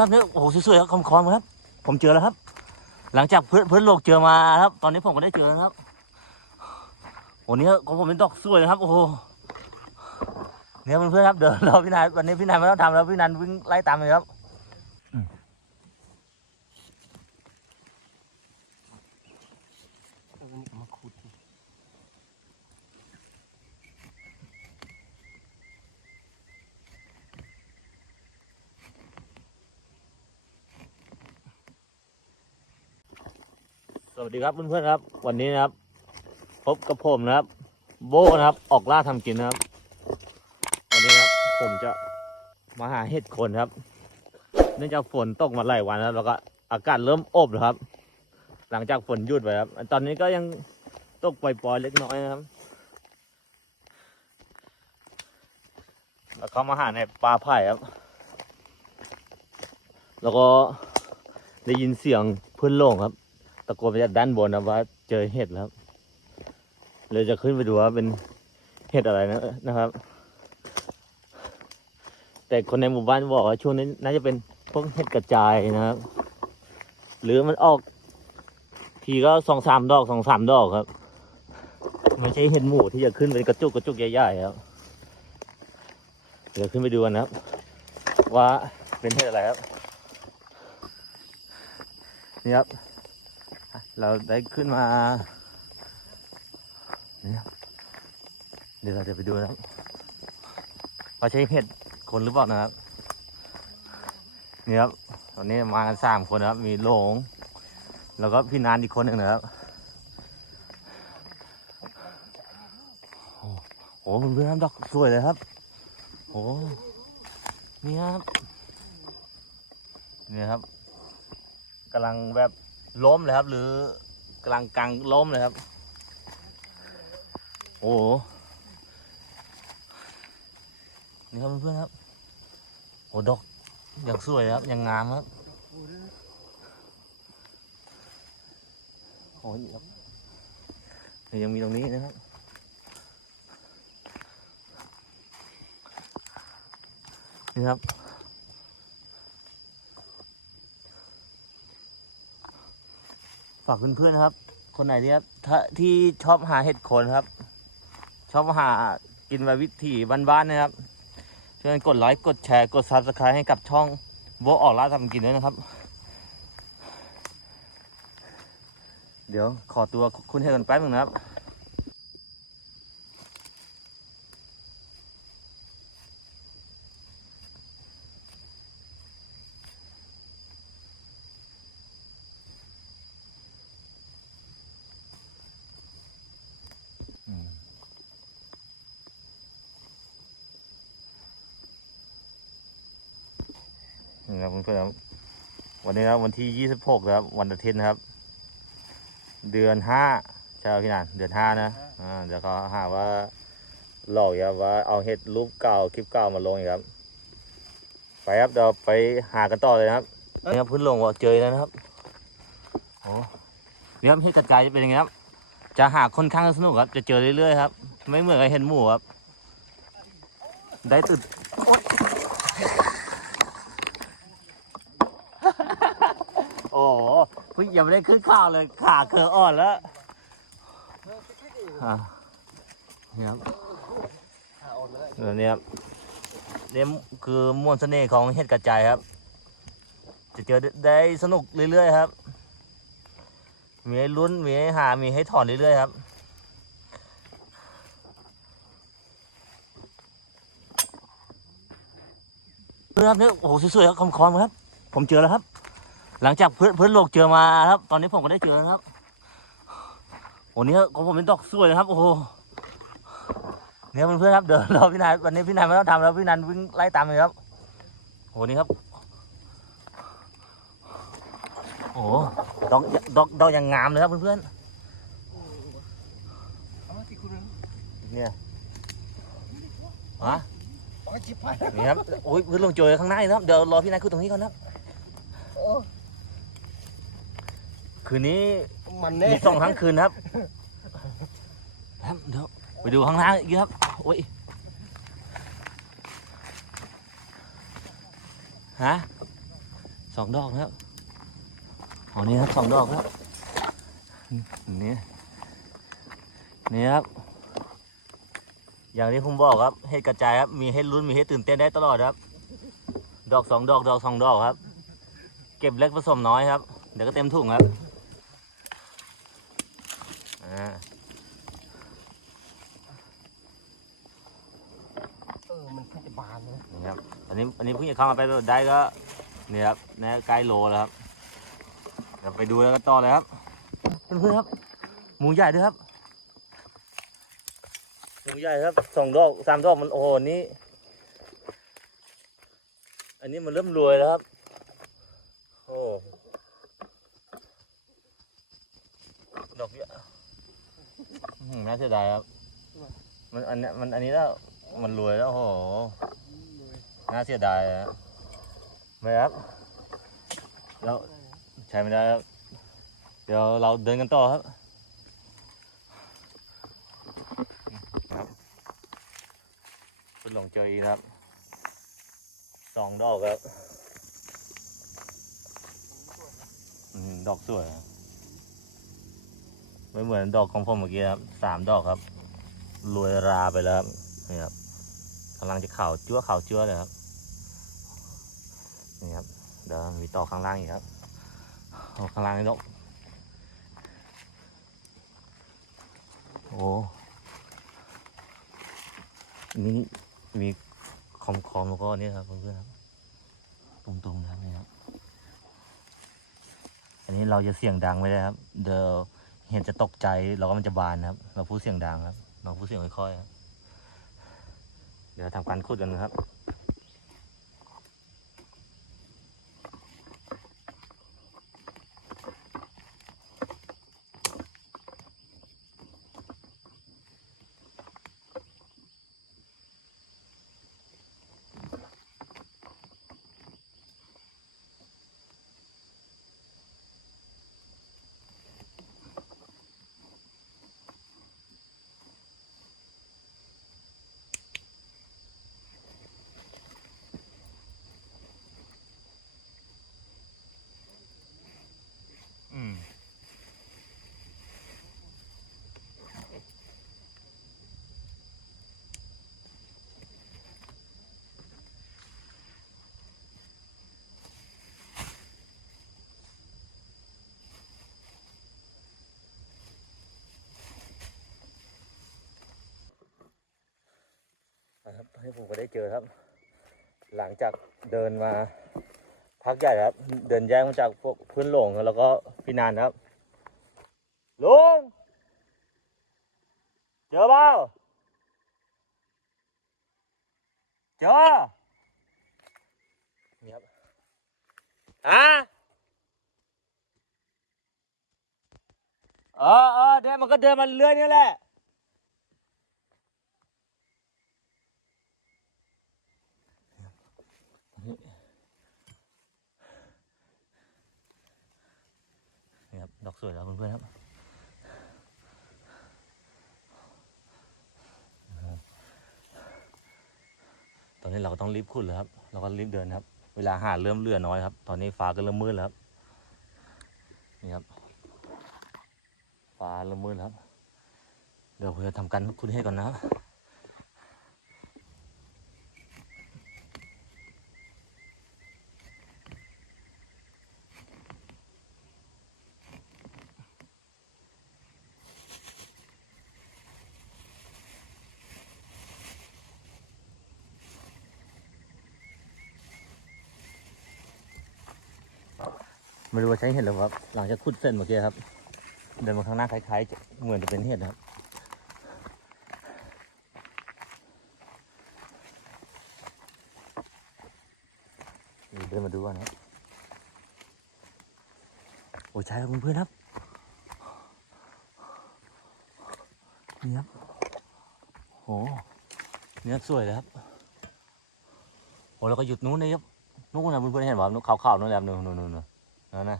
ครับเนี่ยโอ้โหสวยๆครับคำคอมครับ ผมเจอแล้วครับ หลังจากเพื่อนเพื่อนโลกเจอมาครับ ตอนนี้ผมก็ได้เจอแล้วครับโอ้เนี่ของผมเป็นดอกสวยนะครับ โอ้โหเนี่ยเพื่อนๆครับเดินเราพี่นายวันนี้พี่นายไม่ต้องทำแล้วพี่นันวิ่งไล่ตามเลยครับอืมมาขุด สวัสดีครับเพื่อนๆครับ วันนี้นะครับ พบกับผมนะครับ โบนะครับ ออกล่าทำกินนะครับ วันนี้ครับ ผมจะมาหาเห็ดโคนครับ เนื่องจากฝนตกมาหลายวันแล้วแล้วก็อากาศเริ่มอบแล้วครับ หลังจากฝนหยุดไปครับ ตอนนี้ก็ยังตกปล่อยๆเล็กน้อยนะครับแล้วเขามาหาในป่าไผ่ครับ แล้วก็ได้ยินเสียงเพื่อนโล่งครับ ตะโกนไปจากด้านบนนะว่าเจอเห็ดแล้วเลยจะขึ้นไปดูว่าเป็นเห็ดอะไรนะนะครับ แต่คนในหมู่บ้านบอกว่าช่วงนี้น่าจะเป็นพวกเห็ดกระจายนะครับ หรือมันออก ทีก็สองสามดอกสองสามดอกครับไม่ใช่เห็ดหมูที่จะขึ้นเป็นกระจุกกระจุกใหญ่ๆครับเดี๋ยวขึ้นไปดูกันนะครับ ว่าเป็นเห็ดอะไรครับนี่ครับ เราได้ขึ้นมาเนี่ยเดี๋ยวเราจะไปดูนะครับว่าใช่เห็ดคนหรือเปล่านะครับนี่ครับตอนนี้มากันสามคนนะครับ มีโหลง แล้วก็พี่นานอีกคนหนึ่งนะครับโอ้โหเพื่อนๆดอกสวยเลยครับโอ้นี่ครับนี่ครับกำลังแบบ ล้มเลยครับ หรือกำลังกลางล้มเลยครับ โอ้โหนี่ครับเพื่อนๆครับโอ้ดอกอย่างสวยครับอย่างงามครับโอ้ยครับนี่ยังมีตรงนี้นะครับนี่ครับ ฝากเพื่อนๆนครับ คนไหนที่ครับถ้าที่ชอบหาเห็ดโคนครับ ชอบหากินแบบวิถีบ้านๆนะครับช่วยกดไลค์กดแชร์กดซับสไครต์ให้กับช่องโบออกล่าทำกินด้วยนะครับ เดี๋ยวขอตัวคุณเห็ดกันแป๊บหนึงนะครับ นี่ครับเพื่อนๆครับวันนี้ครับวันที่ยี่สิบหกครับ วันอาทิตย์นะครับ เดือนห้าใช่ไหมพี่นันเดือนห้านะอ่าเดี๋ยวเขาหาว่าหลอกครับว่าเอาเห็ดรูปเก่าคลิปเก่ามาลงอีกครับ ไปครับเดี๋ยวไปหากันต่อเลยนะครับนี่ครับพื้นลงว่าเจอแล้วนะครับโอ้นี่ครับเห็ดกระจายจะเป็นยังไงครับ จะหาค่อนข้างสนุกครับ จะเจอเรื่อยๆครับ ไม่เหมือนกับเห็ดหมูครับ ได้ตื่น โอ้โหเพิ่ง ยังไม่ได้ขึ้นข้าวเลย ขาเคืออ่อนแล้วอะนี่ครับแล้วเนี่ยเนี่ยคือมวลเสน่ห์ของเห็ดกระจายครับ จะเจอได้สนุกเรื่อยๆครับ มีให้ลุ้น มีให้หา มีให้ถอนเรื่อยๆครับเพื่อครับเนี่ยโอ้โหสวยๆครับคำคอมครับ ผมเจอแล้วครับ หลังจากเพื่อนเพื่อนโลกเจอมาครับ ตอนนี้ผมก็ได้เจอแล้วครับโอ้นี่ของผมเป็นดอกสวยนะครับ โอ้โหเนี่ยเพื่อนๆครับเดี๋ยวเราพี่นายวันนี้พี่นายไม่ต้องทำแล้วพี่นันวิ่งไล่ตามเลยครับโอ้นี่ครับ โอ้ดอกดอกดอกอย่างงามเลยครับเพื่อนๆเนี่ยฮะโอ้ยชิบหายนี่ครับโอ้ยเพื่อนลงเจอข้างหน้าครับเดี๋ยวรอพี่นายขึ้นตรงนี้ก่อนนะครับโอ้ คืนนี้มันแน่มีส่องทั้งคืนครับครับเดี๋ยวไปดูข้างล่างอีกครับโอ้ยฮะสองดอกนะครับอ๋อนี่ครับสองดอกครับนี่นี่ครับ อย่างที่ผมบอกครับเห็ดกระจายครับมีเห็ดลุ้นมีเห็ดตื่นเต้นได้ตลอดครับ ดอกสองดอกดอกสองดอกครับ เก็บเล็กผสมน้อยครับเดี๋ยวก็เต็มถุงครับอ่า เออมันเพิ่งจะบานเลย นี่ครับอั นี้อันนี้เพิ่งจะเข้ามาไปได้ก็เนี่ยครับนะใกล้โลแล้วครับเดี๋ยวไปดูแล้วกันต่อเลยครับเพื่อนๆครับ หมูใหญ่ด้วยครับหมูใหญ่ครับสองดอกสามดอกมันโอ้โหนี่อันนี้มันเริ่มรวยแล้วครับโอ้ดอกเยอะอื้อหือน่าเสียดายครับ มันอันเนี้ยมันอันนี้แล้วมันรวยแล้วโอ้โห น่าเสียดายนะไม่ครับแล้วใช้ไม่ได้เดี๋ยวเราเดินกันต่อครับครับคุณหลงเจออีครับสองดอกครับอืมดอกสวยครับไม่เหมือนดอกของผมเมื่อกี้ครับสามดอกครับรวยราไปแล้วครับนี่ครับกำลังจะเข่าวจั่วเข่าวจั่วเลยครับ นี่ครับ เดี๋ยวมีต่อข้างล่างอีกครับข้างล่างนี่ดกโอ้นี่มีคอมคอมแล้วก็นี่ครับเพื่อนๆครับ ตรงๆนะครับนี่ครับ อันนี้เราจะเสียงดังไม่ได้ครับ เดี๋ยวเห็นจะตกใจเราก็มันจะบานครับ เราพูดเสียงดังครับ เราพูดเสียงค่อยๆครับ เดี๋ยวทำการขุดกันนะครับ นะครับให้ผมก็ได้เจอครับ หลังจากเดินมาพักใหญ่ครับ เดินแยกมาจากพวกพื้นหลงแล้วก็พี่นานครับลุงเจอเปล่าเจอนี่ครับอะเออเออเดี๋ยวมันก็เดินมาเรื่อยนี่แหละ นี่ครับ ดอกสวยแล้วเพื่อนๆครับตอนนี้เราก็ต้องรีบขุดเลยครับ เราก็รีบเดินครับ เวลาหาเริ่มเลือน้อยครับ ตอนนี้ฟ้าก็เริ่มมืดแล้วครับ นี่ครับ ฟ้าเริ่มมืดแล้วครับ เดี๋ยวผมจะทำการขุดให้ก่อนนะครับ ไม่รู้ว่าใช้เห็ดหรือว่าครับ หลังจากขุดเสร็จเมื่อกี้ครับ เดินมาข้างหน้าคล้ายๆจะเหมือนจะเป็นเห็ดนะครับ เดินมาดูกันครับโอ้ใช่ครับเพื่อนๆครับ นี่ครับโหเนี่ยสวยเลยครับโอ้แล้วก็หยุดนู้นเลยครับ นู้นนะเพื่อนๆเห็นป่ะนู้นขาวๆนู้นแหละนู้นนู้นนู้น นั่นนะ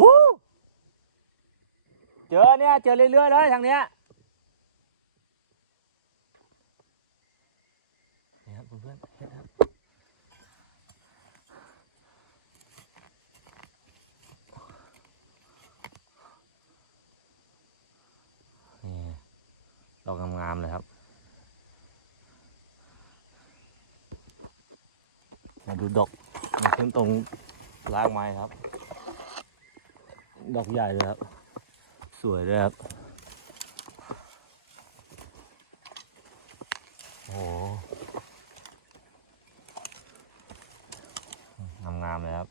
วู้เจอเนี่ย เจอเรื่อยๆเลยทางเนี้ยนี่ครับเพื่อนๆเห็นครับนี่ดอกงามๆเลยครับมาดูดอกมาขึ้นตรง รากไม้ครับ ดอกใหญ่เลยครับ สวยเลยครับ โอ้โหงามๆเลยครับ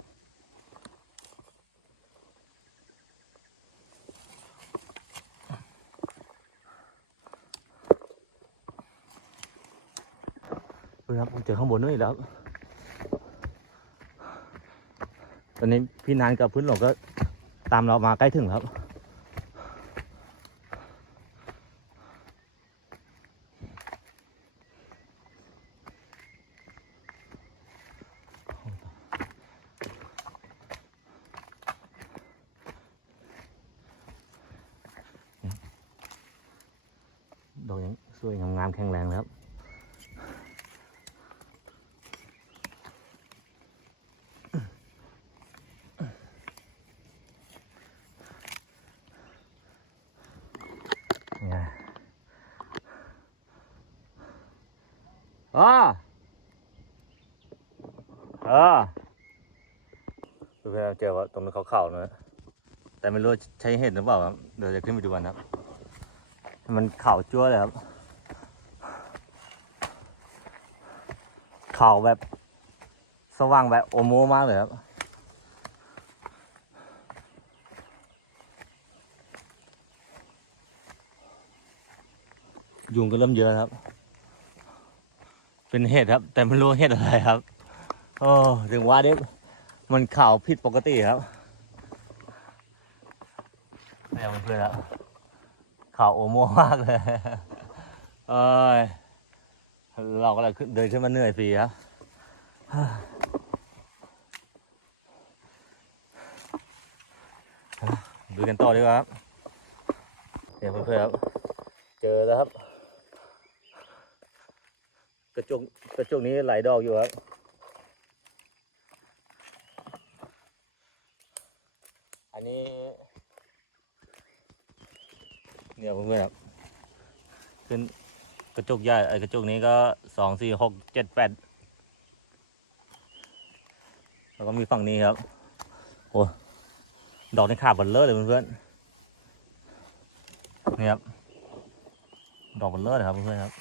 เพื่อนครับเจอข้างบนนู้นอีกแล้วครับต อนนี้พี่นานกับพื้นหลงก็ตามเรามาใกล้ถึงแล้วครับดอกยังสวยงามๆแข็งแรงเลยครับ ไงอ๋อเออเพื่ อนๆเจอว่าตรงนี้เขาเข่าๆนะแต่ไม่รู้ใช้เห็ดหรือเปล่าครับเดี๋ยวจะขึ้นไปดูกันครับ มันเข่าจั่วเลยครับเข่าแบบสว่างแบบโอโมมากเลยครับยุงก็เริ่มเยอะครับ เป็นเห็ดครับ แต่ไม่รู้เห็ดอะไรครับ โอ้ ถึงว่าเด็ มันขาวผิดปกติครับเนี่ยเพื่อนๆครับขาวโอโมมากเลยเอ้ยเราก็เลยเดินขึ้นมาเหนื่อยฟรีครับดูกันต่อดีกว่าครับเนี่ยเพื่อนๆครับเจอแล้วครับ กระจกกระจกนี้หลายดอกอยู่ครับ นนี้ เนี่ยเพื่อนๆครับ ขึ้นกระจกใหญ่ไอ้กระจกนี้ก็สองสี่หกเจ็ดแปดแล้วก็มีฝั่งนี้ครับโอ้ดอกในขาบเบลเลอร์เลยเพื่อนๆนี่ครับ ดอกเบลเลอร์เลยครับเพื่อนๆครับ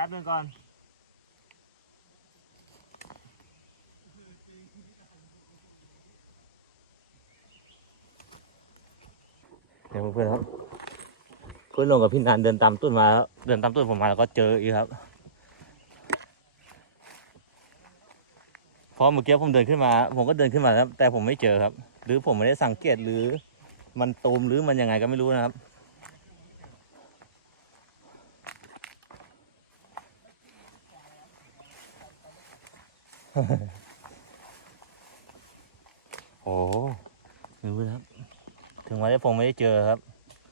ป๊บนึงก่อนเดี๋ยวเพื่อนๆครับคุณลงกับพี่นันเดินตามต้นมาแล้วเดินตามต้นผมมาแล้วก็เจออีกครับเพราะเมื่อกี้ผมเดินขึ้นมา ผมก็เดินขึ้นมาครับแต่ผมไม่เจอครับ หรือผมไม่ได้สังเกตหรือมันตูมหรือมันยังไงก็ไม่รู้นะครับ โอ้โหดูนครับถึงวันนี้ผมไม่ได้เจอครับ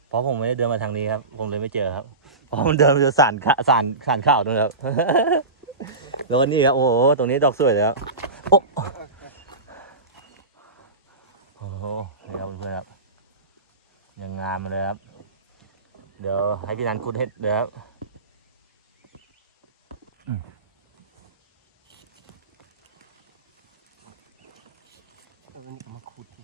เพราะผมไม่ได้เดินมาทางนี้ครับ ผมเลยไม่เจอครับ เพราะมันเดินมาเจอสารขะสารสารข่าวด้วยครับ แล้วนี่ครับ โอ้โห ตรงนี้ดอกสวยเลยครับ โอ้โอ้โหนี่ครับเพื่อนครับ ยังงามเลยครับ เดี๋ยวให้พี่นันคุดเห็ดเลยครับ เออนี่ก็มาขุดดิ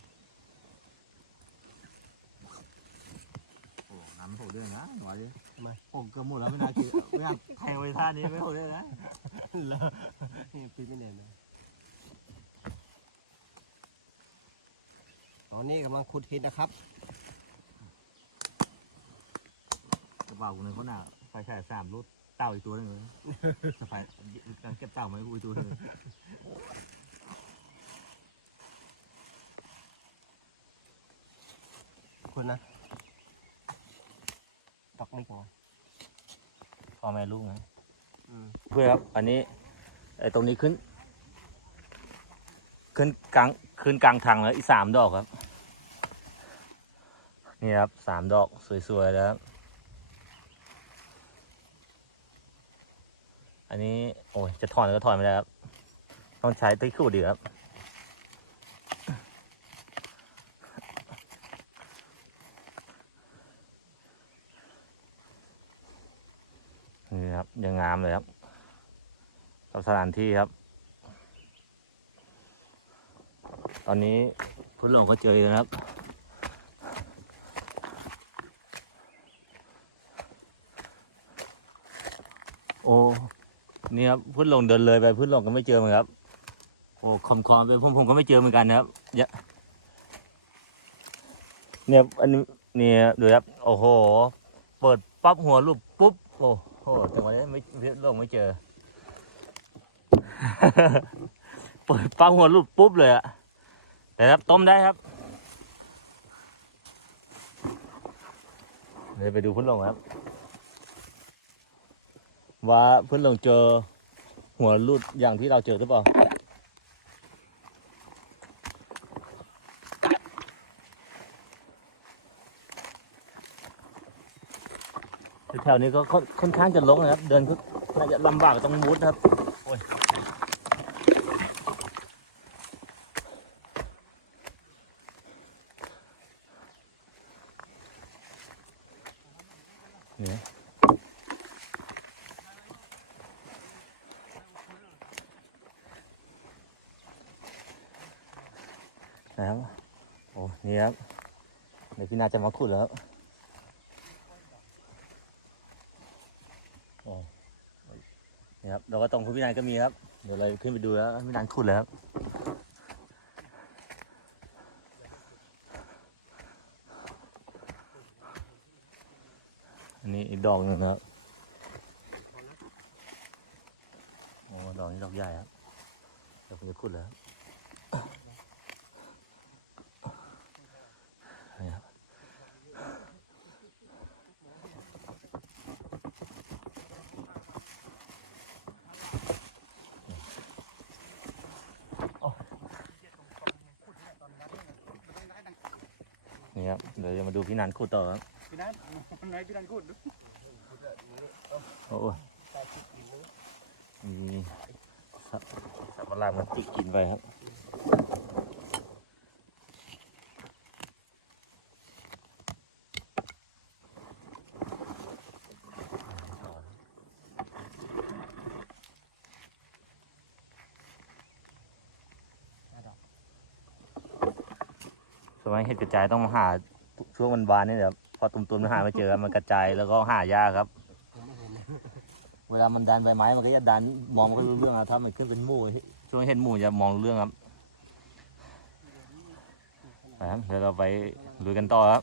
โอ้น้ำโห ดด้วยนะหน่อยดิมาผมเกือบหมดแล้วไม่น่าคิดไม่น่าแทงไปท่านี้ไม่โหดด้วยนะแล้วนี่ปีนไม่เด่นเลยตอนนี้กำลังขุดเห็ดนะครับกระเป๋าผมเลยเขาหนาไฟฉายสามรูดเต่าอีกตัวหนึงเลยไฟการเก็บเต่ามาให้กูอีกตัวหนึงคนนะ ดอกเล็กหน่อยพ่อแม่ลูกนะอืมเพื่อนครับอันนี้ไอ้ตรงนี้ขึ้น ขึ้นกลางขึ้นกลางทางแล้วอีกสามดอกครับ นี่ครับสามดอกสวยๆแล้วครับอันนี้โอ้ยจะถอนก็ถอนไม่ได้ครับ ต้องใช้ตะขูดดีครับ นี่ครับ ยังงามเลยครับ กับสถานที่ครับ ตอนนี้พุ่นหลงก็เจอแล้วครับ โอ้นี่ครับพุ่นหลงเดินเลยไปพุ่นหลงก็ไม่เจอเหมือนครับ โอ้คอมคอมไปผมผมก็ไม่เจอเหมือนกันนะครับเยอะเนี่ยอันนี้เนี่ยดูครับโอ้โห เปิดปั๊บหัวรูปปุ๊บโอ้โหแต่วันนี้ไม่พุ่นหลงไม่เจอ เปิดปั๊บหัวรูปปุ๊บเลยอะแต่ครับต้มได้ครับเดี๋ยวไปดูพุ่นลงครับ ว่าเพื่อนลงเจอหัวรุดอย่างที่เราเจอหรือเปล่าแถวนี้ก็ค่อนข้างจะลกนะครับ เดินก็น่าจะลำบากต้องมุดครับ โอ้ยเนี่ย นะครับ โอ้นี่ครับเดี๋ยวพี่นาจะมาขุดแล้วโอ้นี่ครับเราก็ตรงคุณพี่นายก็มีครับ เดี๋ยวเราขึ้นไปดูแล้วพี่นายขุดแล้วอันนี้อีกดอกหนึ่งนะครับโอ้ดอกนี้ดอกใหญ่ครับเดี๋ยวผมจะขุดแล้วครับ นี่ครับนี่ครับ เดี๋ยวจะมาดูพี่นันขุดต่อครับพี่นันไหนพี่นันพูดดูโอ้ยมีสับสับปะรดมันติดกินไปครับสมัยเห็ดกระจายต้องมาหา ช่วงวันบานนี่แหละครับพอตุ่มๆมันหาไม่เจอครับมันกระจายแล้วก็หายากครับ เวลามันดันใบไม้มันก็จะดันมองไม่ค่อยรู้เรื่องอะถ้ามันขึ้นเป็นหมู่ช่วงเห็นหมู่จะมองรู้เรื่องครับไปครับเดี๋ยวเราไปลุยกันต่อครับ